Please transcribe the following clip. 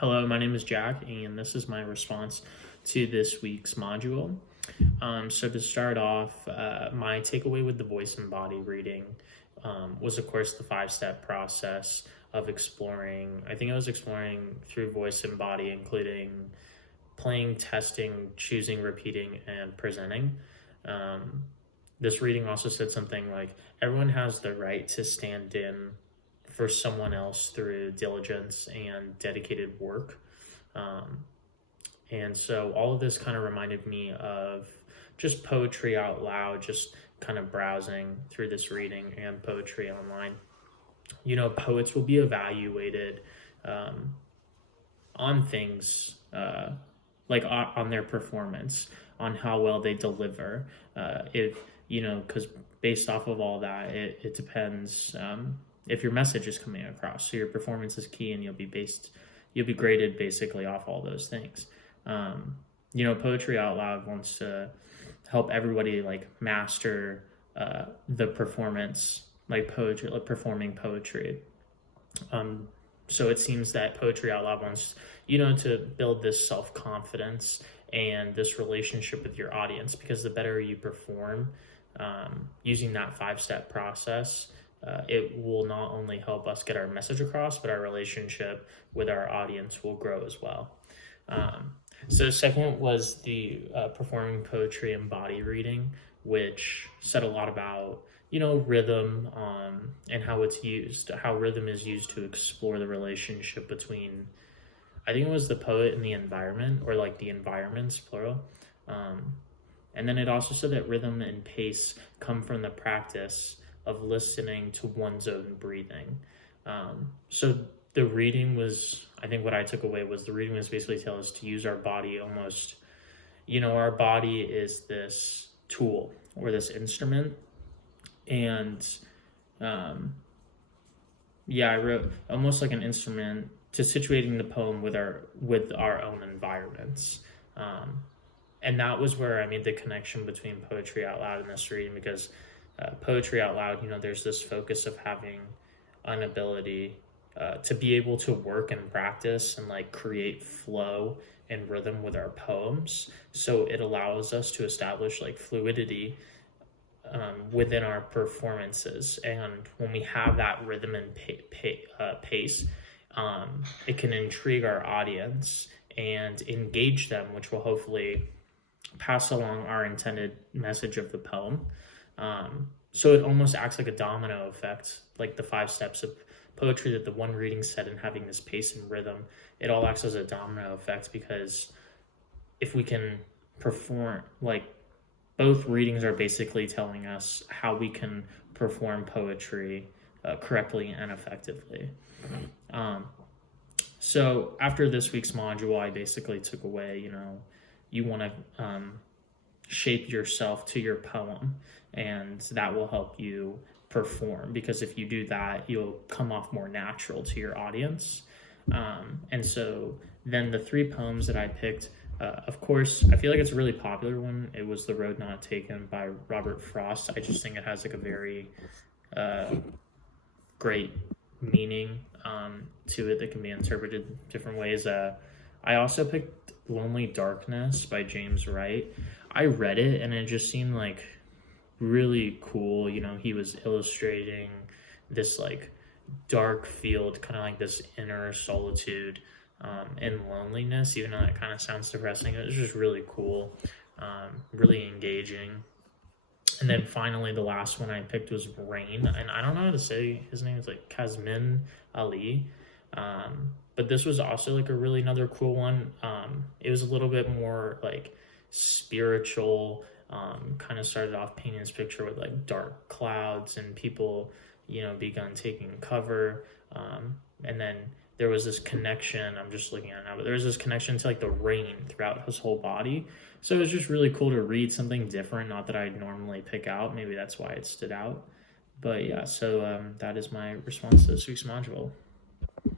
Hello, my name is Jack, and this is my response to this week's module. So to start off, my takeaway with the voice and body reading was, of course, the 5-step process of exploring. I think I was exploring through voice and body, including playing, testing, choosing, repeating, and presenting. This reading also said something like, everyone has the right to stand in for someone else through diligence and dedicated work. And so all of this kind of reminded me of just poetry out loud, just kind of browsing through this reading and poetry online. You know, poets will be evaluated on things like on their performance, on how well they deliver. Because based off of all that, it depends if your message is coming across. So your performance is key, and you'll be graded basically off all those things. Poetry out loud wants to help everybody like master the performance, like poetry, like performing poetry. So it seems that poetry out loud wants, to build this self-confidence and this relationship with your audience, because the better you perform using that 5-step process, it will not only help us get our message across, but our relationship with our audience will grow as well. So second was the performing poetry and body reading, which said a lot about, rhythm and how it's used, how rhythm is used to explore the relationship between, I think it was the poet and the environment, or like the environments, plural. And then it also said that rhythm and pace come from the practice of listening to one's own breathing. So the reading was, I think what I took away was the reading was basically telling us to use our body almost, our body is this tool or this instrument. And I wrote almost like an instrument to situating the poem with our own environments. And that was where I made the connection between poetry out loud and this reading, because poetry out loud, there's this focus of having an ability to be able to work and practice and like create flow and rhythm with our poems. So it allows us to establish like fluidity within our performances. And when we have that rhythm and pace, it can intrigue our audience and engage them, which will hopefully pass along our intended message of the poem. So it almost acts like a domino effect, like the 5 steps of poetry that the one reading said, and having this pace and rhythm, it all acts as a domino effect, because if we can perform, like both readings are basically telling us how we can perform poetry correctly and effectively. So after this week's module, I basically took away, you want to shape yourself to your poem, and that will help you perform, because if you do that, you'll come off more natural to your audience. And so then the 3 poems that I picked, of course, I feel like it's a really popular one. It was The Road Not Taken by Robert Frost. I just think it has like a very great meaning to it that can be interpreted different ways. I also picked Lonely Darkness by James Wright. I read it and it just seemed like really cool. He was illustrating this like dark field, kind of like this inner solitude and loneliness, even though that kind of sounds depressing. It was just really cool, really engaging. And then finally, the last one I picked was Rain, and I don't know how to say his name. It's like Kazmin Ali. But this was also like another cool one. It was a little bit more like spiritual, kind of started off painting this picture with like dark clouds and people, begun taking cover. And then there was this connection, I'm just looking at it now, but there was this connection to like the rain throughout his whole body. So it was just really cool to read something different, not that I'd normally pick out. Maybe that's why it stood out. But yeah, so that is my response to this week's module.